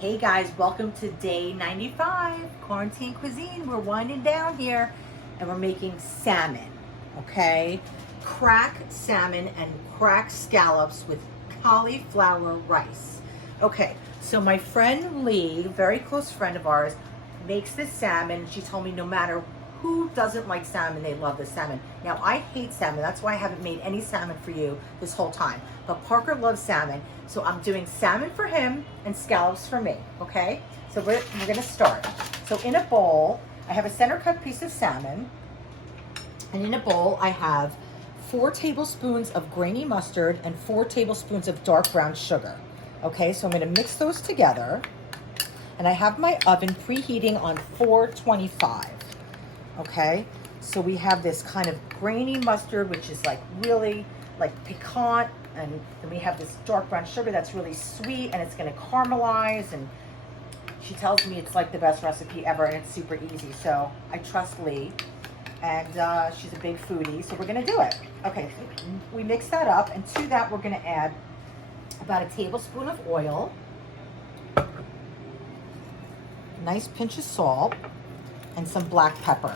Hey guys, welcome to day 95, Quarantine Cuisine. We're winding down here and we're making salmon, okay? Crack salmon and crack scallops with cauliflower rice. Okay, so my friend Lee, very close friend of ours, makes this salmon. She told me no matter who doesn't like salmon, they love the salmon. Now, I hate salmon. That's why I haven't made any salmon for you this whole time. But Parker loves salmon, so I'm doing salmon for him and scallops for me, okay? So we're gonna start. So in a bowl, I have a center cut piece of salmon, and in a bowl, I have 4 tablespoons of grainy mustard and 4 tablespoons of dark brown sugar. Okay, so I'm gonna mix those together, and I have my oven preheating on 425. Okay, so we have this kind of grainy mustard, which is like really like piquant, and then we have this dark brown sugar that's really sweet, and it's going to caramelize, and she tells me it's like the best recipe ever, and it's super easy, so I trust Lee, and she's a big foodie, so we're going to do it. Okay, we mix that up, and to that we're going to add about a tablespoon of oil, a nice pinch of salt, and some black pepper.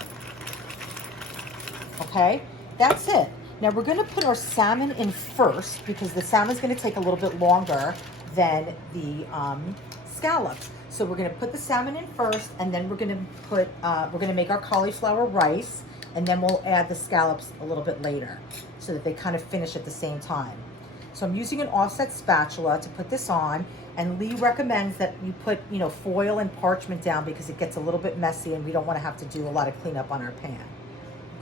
Okay, that's it. Now we're going to put our salmon in first because the salmon is going to take a little bit longer than the scallops. So we're going to put the salmon in first, and then we're going to make our cauliflower rice, and then we'll add the scallops a little bit later so that they kind of finish at the same time. So I'm using an offset spatula to put this on, and Lee recommends that you put, foil and parchment down because it gets a little bit messy and we don't want to have to do a lot of cleanup on our pan.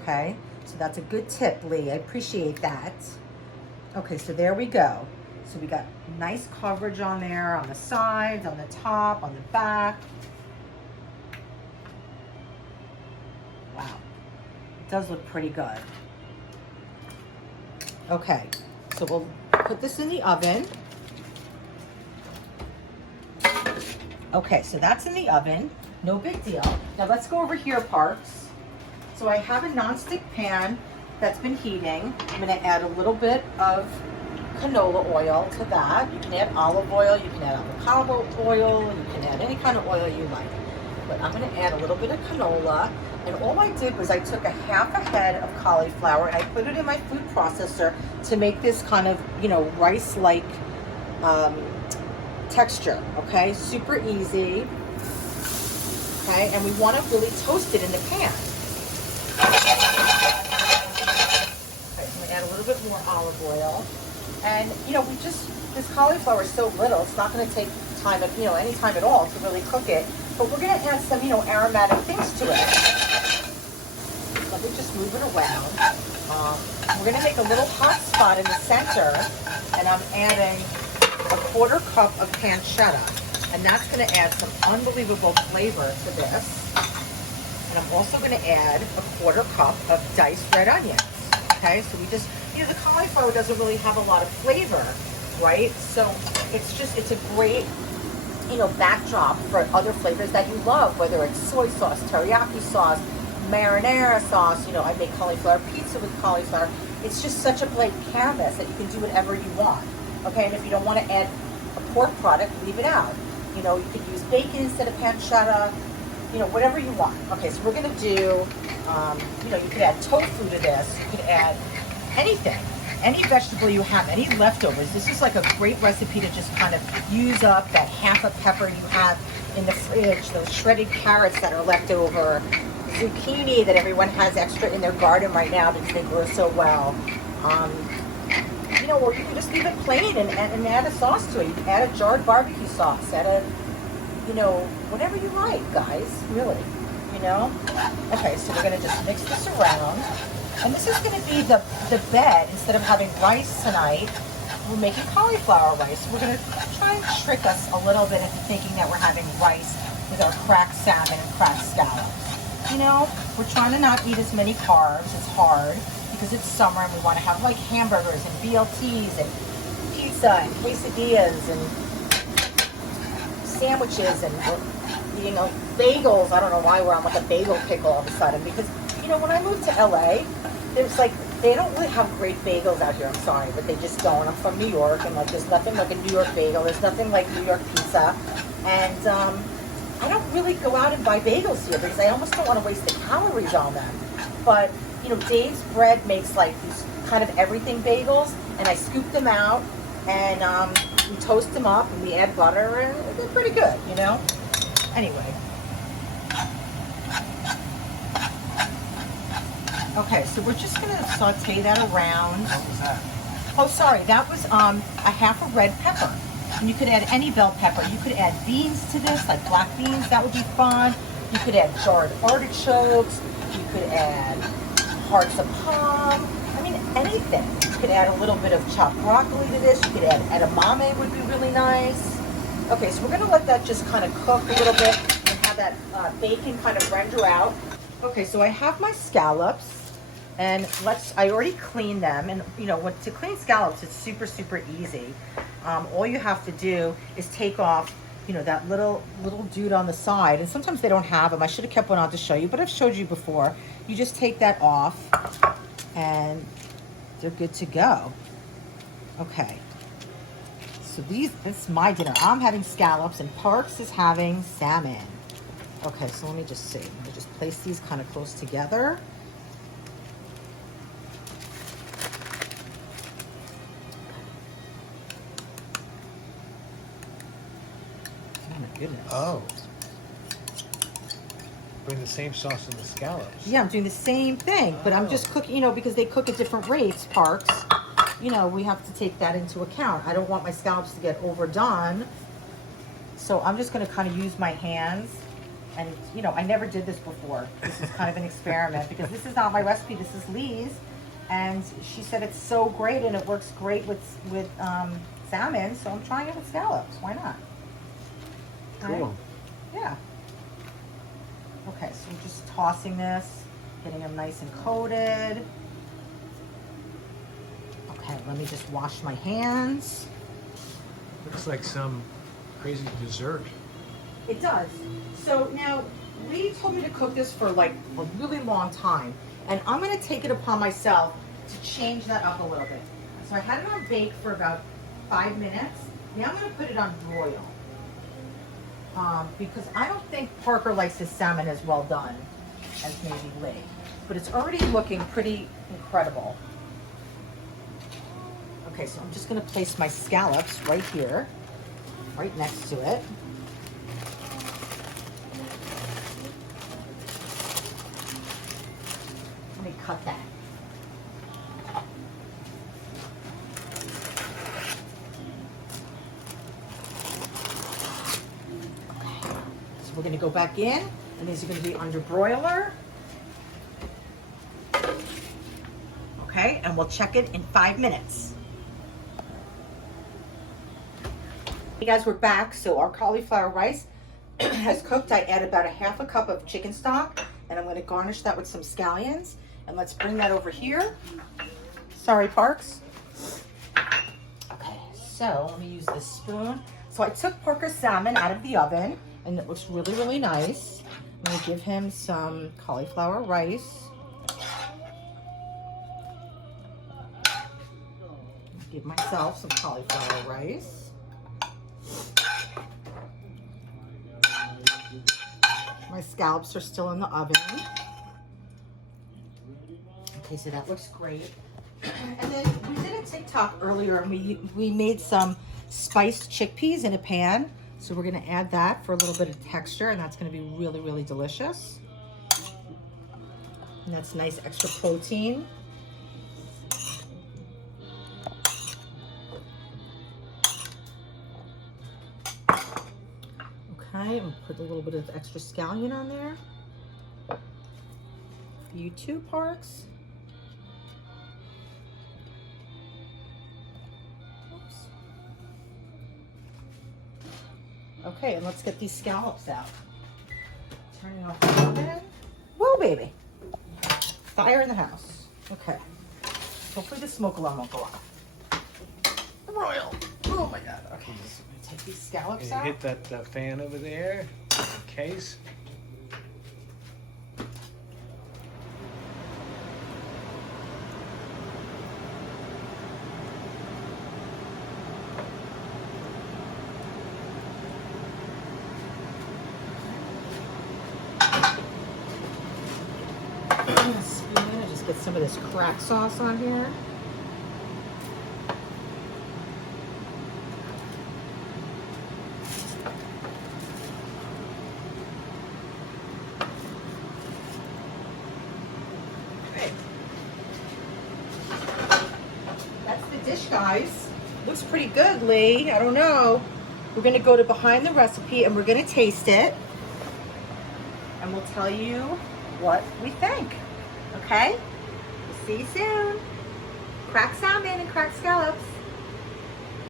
Okay, so that's a good tip, Lee. I appreciate that. Okay, so there we go. So we got nice coverage on there, on the sides, on the top, on the back. Wow, it does look pretty good. Okay, so we'll put this in the oven. Okay, so that's in the oven. No big deal. Now let's go over here, Parks. So I have a nonstick pan that's been heating. I'm going to add a little bit of canola oil to that. You can add olive oil, you can add avocado oil, you can add any kind of oil you like. But I'm going to add a little bit of canola. And all I did was I took a half a head of cauliflower and I put it in my food processor to make this kind of, rice-like texture. Okay, super easy. Okay, and we want to really toast it in the pan. Okay, so I'm gonna add a little bit more olive oil, and this cauliflower is so little, it's not going to take time, any time at all to really cook it. But we're going to add some, aromatic things to it. Let me just move it around. We're going to make a little hot spot in the center, and I'm adding a 1/4 cup of pancetta, and that's going to add some unbelievable flavor to this. And I'm also going to add a 1/4 cup of diced red onions. Okay, so we just, the cauliflower doesn't really have a lot of flavor, right? So it's a great, backdrop for other flavors that you love, whether it's soy sauce, teriyaki sauce, marinara sauce. I make cauliflower pizza with cauliflower. It's just such a blank canvas that you can do whatever you want. Okay, and if you don't want to add a pork product, leave it out. You could use bacon instead of pancetta, whatever you want. Okay, so we're going to do, you could add tofu to this. You could add anything, any vegetable you have, any leftovers. This is like a great recipe to just kind of use up that half a pepper you have in the fridge, those shredded carrots that are left over, zucchini that everyone has extra in their garden right now because they grow so well. Or you can just leave it plain and add a sauce to it. You can add a jarred barbecue sauce, add a, whatever you like, guys, really, Okay, so we're going to just mix this around. And this is going to be the bed. Instead of having rice tonight, we're making cauliflower rice. We're going to try and trick us a little bit into thinking that we're having rice with our cracked salmon and cracked scallops. We're trying to not eat as many carbs. It's hard because it's summer and we want to have like hamburgers and BLTs and pizza and quesadillas and sandwiches and, bagels. I don't know why we're on like a bagel kick all of a sudden because, when I moved to LA, there's like They don't really have great bagels out here, I'm sorry, but they just don't. I'm from New York, and like there's nothing like a New York bagel. There's nothing like New York pizza. And I don't really go out and buy bagels here because I almost don't want to waste the calories on them. But, you know, Dave's Bread makes like these kind of everything bagels, and I scoop them out, and we toast them up, and we add butter, and they're pretty good, you know? Anyway. Okay, so we're just gonna saute that around. What was that? Oh, sorry, that was a half a red pepper. And you could add any bell pepper. You could add beans to this, like black beans, that would be fun. You could add jarred artichokes. You could add hearts of palm. I mean, anything. You could add a little bit of chopped broccoli to this. You could add edamame, would be really nice. Okay, so we're gonna let that just kind of cook a little bit and have that bacon kind of render out. Okay, so I have my scallops. And I already cleaned them. And you know, to clean scallops, it's super, super easy. All you have to do is take off, you know, that little dude on the side. And sometimes they don't have them. I should have kept one on to show you, but I've showed you before. You just take that off and they're good to go. Okay. So this is my dinner. I'm having scallops and Parks is having salmon. Okay, so let me just see. Let me just place these kind of close together. Goodness. Oh. Putting the same sauce in the scallops. Yeah, I'm doing the same thing, but I'm just cooking, you know, because they cook at different rates, Parks. You know, we have to take that into account. I don't want my scallops to get overdone. So I'm just going to kind of use my hands. And, you know, I never did this before. This is kind of an experiment because this is not my recipe. This is Lee's. And she said it's so great and it works great with salmon. So I'm trying it with scallops. Why not? Cool. Right? Yeah. Okay, so we're just tossing this, getting them nice and coated. Okay, let me just wash my hands. Looks like some crazy dessert. It does. So now, Lee told me to cook this for like a really long time, and I'm gonna take it upon myself to change that up a little bit. So I had it on bake for about 5 minutes. Now I'm gonna put it on broil. Because I don't think Parker likes his salmon as well done as maybe Lee. But it's already looking pretty incredible. Okay, so I'm just gonna place my scallops right here, right next to it. Let me cut that. We're going to go back in, and these are going to be under broiler. Okay, and we'll check it in 5 minutes. Hey guys, we're back. So our cauliflower rice has cooked. I added about a half a cup of chicken stock, and I'm going to garnish that with some scallions. And let's bring that over here. Sorry, Parks. Okay, so let me use this spoon. So I took Parker's salmon out of the oven. And it looks really, really nice. I'm going to give him some cauliflower rice. Give myself some cauliflower rice. My scallops are still in the oven. Okay, so that looks great. And then we did a TikTok earlier, and we made some spiced chickpeas in a pan. So we're going to add that for a little bit of texture, and that's going to be really, really delicious. And that's nice extra protein. Okay, and put a little bit of extra scallion on there. For you too, Parks. Okay, and let's get these scallops out. Turning off the oven. Whoa, baby. Fire in the house. Okay. Hopefully the smoke alarm won't go off. Broil. Oh my God. Okay, so I'm gonna take these scallops Can you out. hit that fan over there in case? using a spoon and just get some of this crack sauce on here. Okay. That's the dish, guys. Looks pretty good, Lee. I don't know. We're gonna go to behind the recipe and we're gonna taste it. And we'll tell you what we think. Okay? We'll see you soon. Crack salmon and crack scallops.